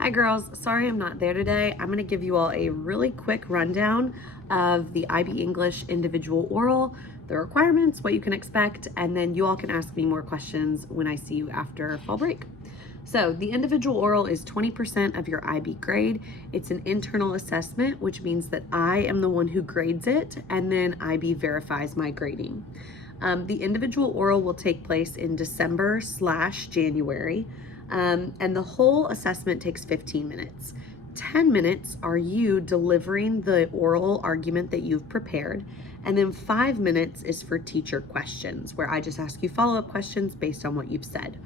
Hi girls, sorry I'm not there today. I'm gonna give you all a really quick rundown of the IB English individual oral, the requirements, what you can expect, and then you all can ask me more questions when I see you after fall break. So the individual oral is 20% of your IB grade. It's an internal assessment, which means that I am the one who grades it, and then IB verifies my grading. The individual oral will take place in December/January, and the whole assessment takes 15 minutes. 10 minutes are you delivering the oral argument that you've prepared, and then 5 minutes is for teacher questions, where I just ask you follow-up questions based on what you've said.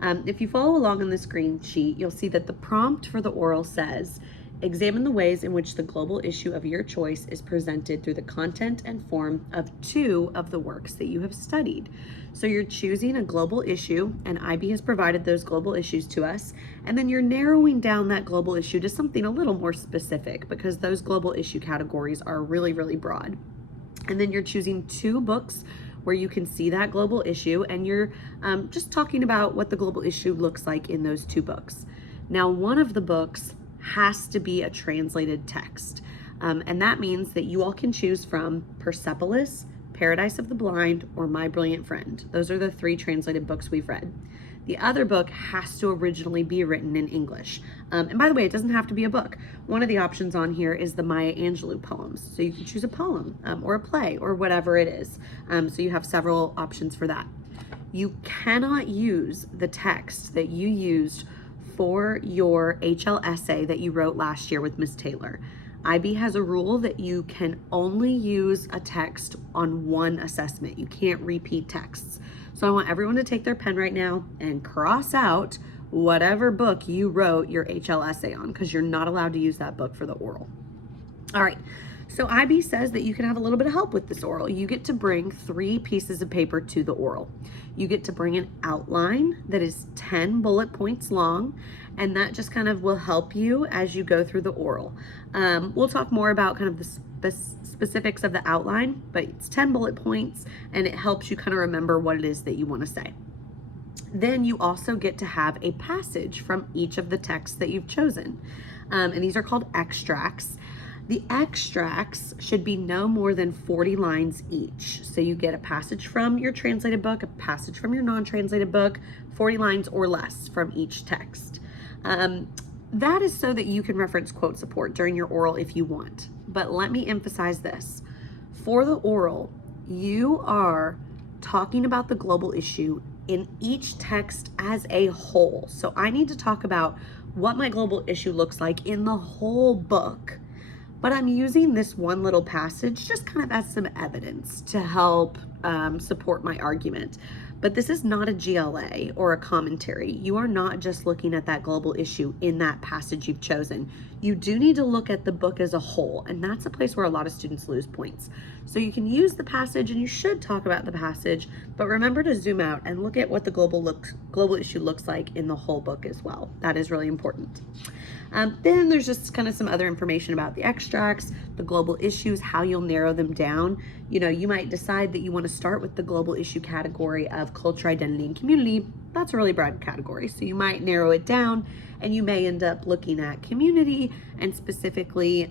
If you follow along on the screen sheet, you'll see that the prompt for the oral says, examine the ways in which the global issue of your choice is presented through the content and form of 2 of the works that you have studied. So you're choosing a global issue, and IB has provided those global issues to us, and then you're narrowing down that global issue to something a little more specific because those global issue categories are really, really broad. And then you're choosing 2 books where you can see that global issue, and you're just talking about what the global issue looks like in those 2 books. Now, one of the books has to be a translated text, and that means that you all can choose from Persepolis, Paradise of the Blind, or My Brilliant Friend. Those are the 3 translated books we've read. The other book has to originally be written in English. And by the way, it doesn't have to be a book. One of the options on here is the Maya Angelou poems. So you can choose a poem or a play or whatever it is. So you have several options for that. You cannot use the text that you used for your HL essay that you wrote last year with Miss Taylor. IB has a rule that you can only use a text on one assessment. You can't repeat texts. So I want everyone to take their pen right now and cross out whatever book you wrote your HL essay on, because you're not allowed to use that book for the oral. All right, so IB says that you can have a little bit of help with this oral. You get to bring 3 pieces of paper to the oral. You get to bring an outline that is 10 bullet points long, and that just kind of will help you as you go through the oral. We'll talk more about kind of the specifics of the outline, but it's 10 bullet points, and it helps you kind of remember what it is that you want to say. Then you also get to have a passage from each of the texts that you've chosen, and these are called extracts. The extracts should be no more than 40 lines each. So you get a passage from your translated book, a passage from your non-translated book, 40 lines or less from each text. That is so that you can reference quote support during your oral if you want. But let me emphasize this. For the oral, you are talking about the global issue in each text as a whole. So I need to talk about what my global issue looks like in the whole book. But I'm using this one little passage just kind of as some evidence to help support my argument. But this is not a GLA or a commentary. You are not just looking at that global issue in that passage you've chosen. You do need to look at the book as a whole, and that's a place where a lot of students lose points. So you can use the passage, and you should talk about the passage, but remember to zoom out and look at what the global issue looks like in the whole book as well. That is really important. Then there's just kind of some other information about the extracts, the global issues, how you'll narrow them down. You know, you might decide that you want to start with the global issue category of culture, identity, and community. That's a really broad category. So you might narrow it down, and you may end up looking at community and specifically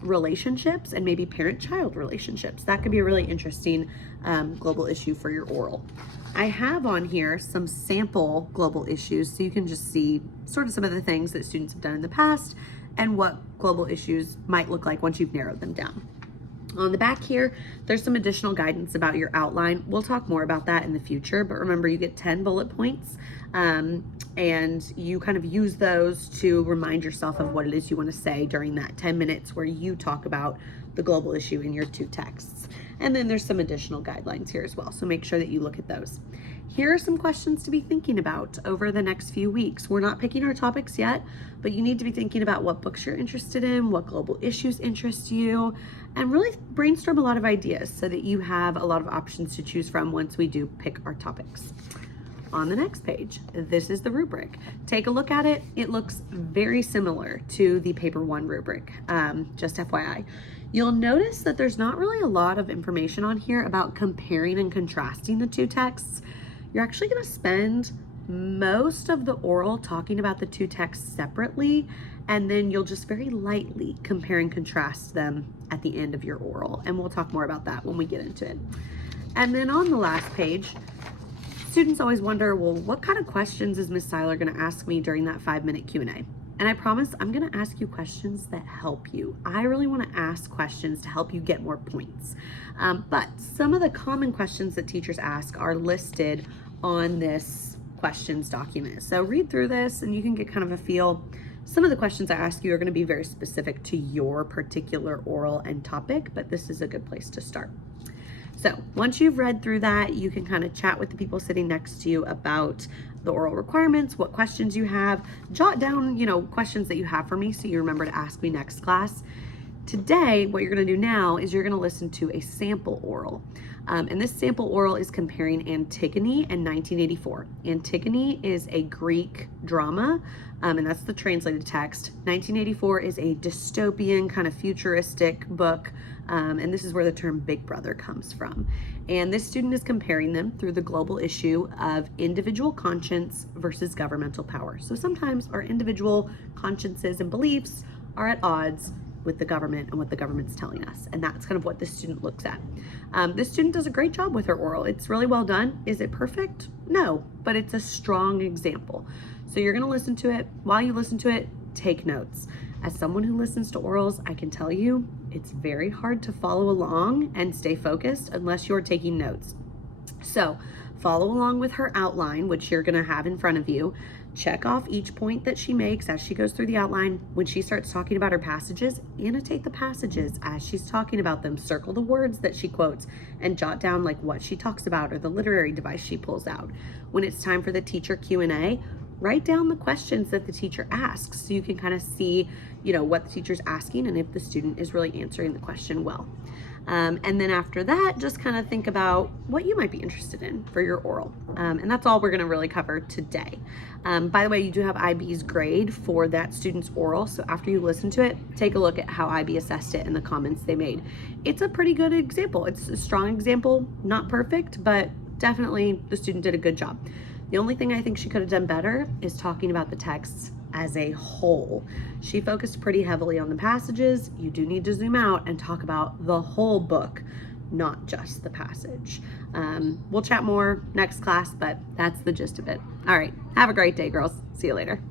relationships and maybe parent-child relationships. That could be a really interesting global issue for your oral. I have on here some sample global issues so you can just see sort of some of the things that students have done in the past and what global issues might look like once you've narrowed them down. On the back here, there's some additional guidance about your outline. We'll talk more about that in the future, but remember you get 10 bullet points and you kind of use those to remind yourself of what it is you want to say during that 10 minutes where you talk about the global issue in your 2 texts. And then there's some additional guidelines here as well, so make sure that you look at those. Here are some questions to be thinking about over the next few weeks. We're not picking our topics yet, but you need to be thinking about what books you're interested in, what global issues interest you, and really brainstorm a lot of ideas so that you have a lot of options to choose from once we do pick our topics. On the next page, this is the rubric. Take a look at it. It looks very similar to the paper 1 rubric, just FYI. You'll notice that there's not really a lot of information on here about comparing and contrasting the 2 texts. You're actually going to spend most of the oral talking about the two texts separately, and then you'll just very lightly compare and contrast them at the end of your oral. And we'll talk more about that when we get into it. And then on the last page, students always wonder, well, what kind of questions is Miss Seiler going to ask me during that 5-minute Q&A? And I promise I'm going to ask you questions that help you. I really want to ask questions to help you get more points. But some of the common questions that teachers ask are listed on this questions document. So read through this and you can get kind of a feel. Some of the questions I ask you are going to be very specific to your particular oral and topic, but this is a good place to start. So once you've read through that, you can kind of chat with the people sitting next to you about the oral requirements, what questions you have, jot down, questions that you have for me so you remember to ask me next class. Today, what you're going to do now is you're going to listen to a sample oral. And this sample oral is comparing Antigone and 1984. Antigone is a Greek drama, and that's the translated text. 1984 is a dystopian, kind of futuristic book, and this is where the term Big Brother comes from. And this student is comparing them through the global issue of individual conscience versus governmental power. So sometimes our individual consciences and beliefs are at odds with the government and what the government's telling us. And that's kind of what this student looks at. This student does a great job with her oral. It's really well done. Is it perfect? No, but it's a strong example. So you're gonna listen to it. While you listen to it, take notes. As someone who listens to orals, I can tell you it's very hard to follow along and stay focused unless you're taking notes. So follow along with her outline, which you're gonna have in front of you. Check off each point that she makes as she goes through the outline. When she starts talking about her passages, annotate the passages as she's talking about them. Circle the words that she quotes and jot down like what she talks about or the literary device she pulls out. When it's time for the teacher Q&A, write down the questions that the teacher asks so you can kind of see, what the teacher's asking and if the student is really answering the question well. And then after that, just kind of think about what you might be interested in for your oral. And that's all we're going to really cover today. By the way, you do have IB's grade for that student's oral. So after you listen to it, take a look at how IB assessed it and the comments they made. It's a pretty good example. It's a strong example, not perfect, but definitely the student did a good job. The only thing I think she could have done better is talking about the texts as a whole. She focused pretty heavily on the passages. You do need to zoom out and talk about the whole book, not just the passage. We'll chat more next class, but that's the gist of it. All right, have a great day, girls. See you later.